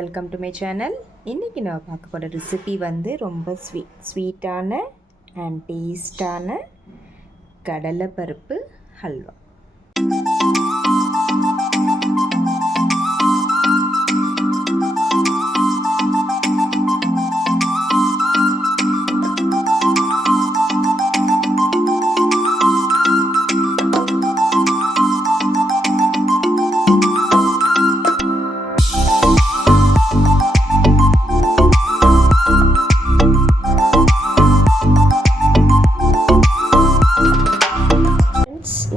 Welcome to my channel. இன்றைக்கி நான் பார்க்க போகிற ரெசிபி வந்து ரொம்ப ஸ்வீட்டான அண்ட் டேஸ்டான கடலைப்பருப்பு ஹல்வா.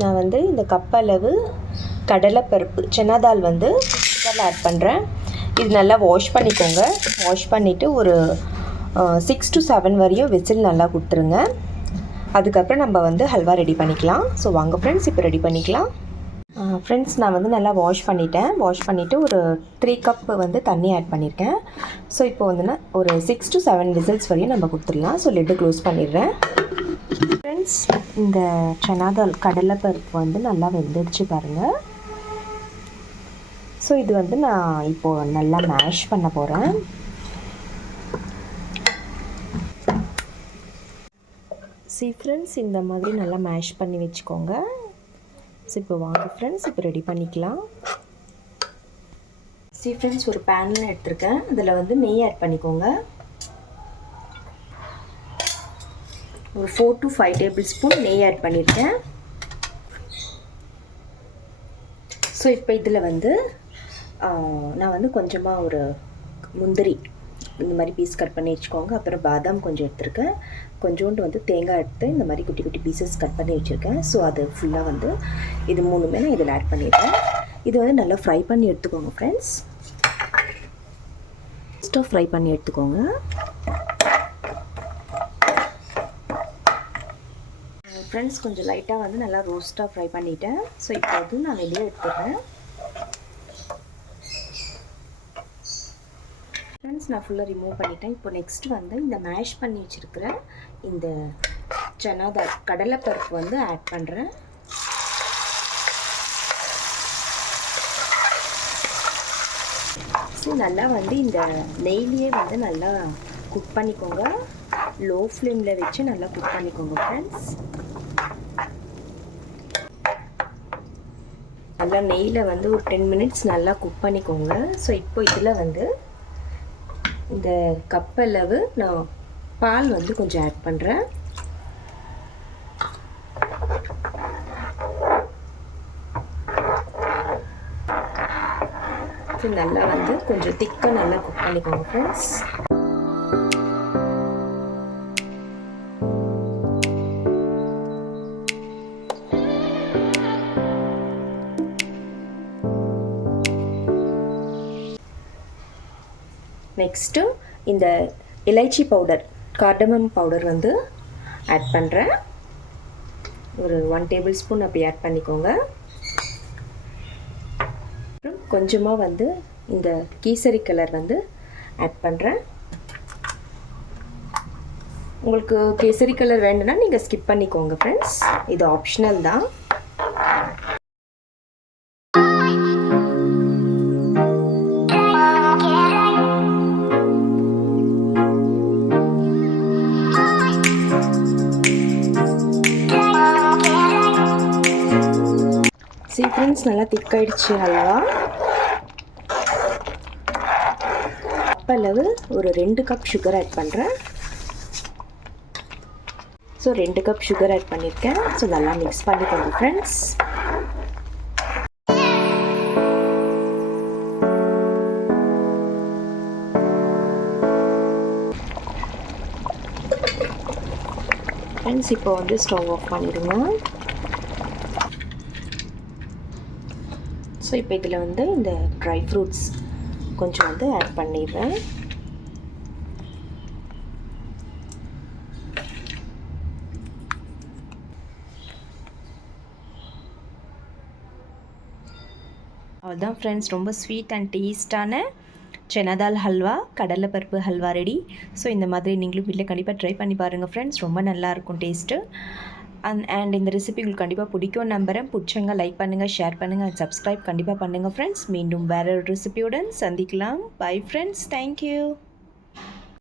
நான் வந்து இந்த கப்பளவு கடலைப்பருப்பு சனாதால் வந்து குக்கரில் ஆட் பண்ணுறேன். இது நல்லா வாஷ் பண்ணிக்கோங்க. வாஷ் பண்ணிவிட்டு ஒரு 6 to 7 வரையும் விசில் நல்லா கொடுத்துருங்க. அதுக்கப்புறம் நம்ம வந்து ஹல்வா ரெடி பண்ணிக்கலாம். ஸோ வாங்க ஃப்ரெண்ட்ஸ், இப்போ ரெடி பண்ணிக்கலாம். ஃப்ரெண்ட்ஸ், நான் வந்து நல்லா வாஷ் பண்ணிவிட்டு ஒரு 3 கப் வந்து தண்ணி ஆட் பண்ணியிருக்கேன். ஸோ இப்போ வந்து ஒரு 6 to 7 விசில்ஸ் வரையும் நம்ம கொடுத்துடலாம். ஸோ லிட்டு க்ளோஸ் பண்ணிடுறேன். ஃப்ரெண்ட்ஸ், இந்த சனாதால் கடலைப்பருப்பு வந்து நல்லா வெந்துடுச்சு பாருங்கள். ஸோ இது வந்து நான் இப்போது நல்லா மேஷ் பண்ண போகிறேன். ஃப்ரெண்ட்ஸ், இந்த மாதிரி நல்லா மேஷ் பண்ணி வச்சுக்கோங்க. ஸோ இப்போ வாங்க ஃப்ரெண்ட்ஸ், இப்போ ரெடி பண்ணிக்கலாம். ஃப்ரெண்ட்ஸ், ஒரு பேனில் எடுத்துருக்கேன். அதில் வந்து நெய் ஆட் பண்ணிக்கோங்க. ஒரு 4 to 5 டேபிள் ஸ்பூன் நெய் ஆட் பண்ணியிருக்கேன். ஸோ இப்போ இதில் வந்து நான் வந்து கொஞ்சமாக ஒரு முந்திரி இந்த மாதிரி பீஸ் கட் பண்ணி வச்சுக்கோங்க. அப்புறம் பாதாம் கொஞ்சம் எடுத்துருக்கேன். கொஞ்சோண்டு வந்து தேங்காய் எடுத்து இந்த மாதிரி குட்டி குட்டி பீசஸ் கட் பண்ணி வச்சுருக்கேன். ஸோ அது ஃபுல்லாக வந்து இது மூணுமே நான் இதில் ஆட் பண்ணியிருக்கேன். இது வந்து நல்லா ஃப்ரை பண்ணி எடுத்துக்கோங்க ஃப்ரெண்ட்ஸ். ஃபஸ்ட்டாக ஃப்ரை பண்ணி எடுத்துக்கோங்க. ஃப்ரெண்ட்ஸ், கொஞ்சம் லைட்டாக வந்து நல்லா ரோஸ்ட்டாக ஃப்ரை பண்ணிவிட்டேன். ஸோ இப்போ அதுவும் நான் வெளியே எடுத்துடுறேன். ஃப்ரெண்ட்ஸ், நான் ஃபுல்லாக ரிமூவ் பண்ணிட்டேன். இப்போ நெக்ஸ்ட் வந்து இந்த மேஷ் பண்ணி வச்சுருக்கிற இந்த சனாதால் கடலைப்பருப்பு வந்து ஆட் பண்ணுறேன். ஸோ நல்லா வந்து இந்த நெய்லியே வந்து நல்லா குக் பண்ணிக்கோங்க. லோ ஃப்ளேமில் வச்சு நல்லா குக் பண்ணிக்கோங்க ஃப்ரெண்ட்ஸ். நல்லா நெய்யில் வந்து ஒரு 10 மினிட்ஸ் நல்லா குக் பண்ணிக்கோங்க. ஸோ இப்போ இதில் வந்து இந்த கப்பளவு நான் பால் வந்து கொஞ்சம் ஆட் பண்ணுறேன். நல்லா வந்து கொஞ்சம் திக்காக நல்லா குக் பண்ணிக்கோங்க ஃப்ரெண்ட்ஸ். நெக்ஸ்ட்டு இந்த இலைச்சி பவுடர், கார்டமம் பவுடர் வந்து ஆட் பண்ணுறேன். ஒரு 1 டேபிள் ஸ்பூன் அப்படி ஆட் பண்ணிக்கோங்க. அப்புறம் கொஞ்சமாக வந்து இந்த கேசரி கலர் வந்து ஆட் பண்ணுறேன். உங்களுக்கு கேசரி கலர் வேணும்னா நீங்கள் ஸ்கிப் பண்ணிக்கோங்க ஃப்ரெண்ட்ஸ். இது ஆப்ஷனல் தான். ஃப்ரெண்ட்ஸ், நல்லா திக்காயிடுச்சு ஹல்வா. கப்பளவு ஒரு 2 கப் சுகர் ஆட் பண்ணுறேன். ஸோ 2 கப் சுகர் ஆட் பண்ணியிருக்கேன். ஸோ நல்லா மிக்ஸ் பண்ணிக்கோங்க ஃப்ரெண்ட்ஸ். ஃப்ரெண்ட்ஸ், இப்போ வந்து ஸ்டவ் ஆஃப் பண்ணிடுங்க. ஸோ இப்போ இதில் வந்து இந்த ட்ரை ஃப்ரூட்ஸ் கொஞ்சம் வந்து ஆட் பண்ணிடுறேன். அவ்வளோதான் ஃப்ரெண்ட்ஸ், ரொம்ப ஸ்வீட் அண்ட் டேஸ்டான சனாதால் ஹல்வா, கடலைப்பருப்பு ஹல்வா ரெடி. ஸோ இந்த மாதிரி நீங்களும் வீட்டில் கண்டிப்பாக ட்ரை பண்ணி பாருங்கள் ஃப்ரெண்ட்ஸ். ரொம்ப நல்லாயிருக்கும் டேஸ்ட்டு. அண்ட் இந்த ரெசிபி உங்களுக்கு கண்டிப்பாக பிடிக்கும் நம்புகிறேன். பிடிச்சவங்க லைக் பண்ணுங்கள், ஷேர் பண்ணுங்கள், அண்ட் சப்ஸ்கிரைப் கண்டிப்பாக பண்ணுங்கள் ஃப்ரெண்ட்ஸ். மீண்டும் வேற ஒரு ரெசிபியுடன் சந்திக்கலாம். Bye friends, thank you.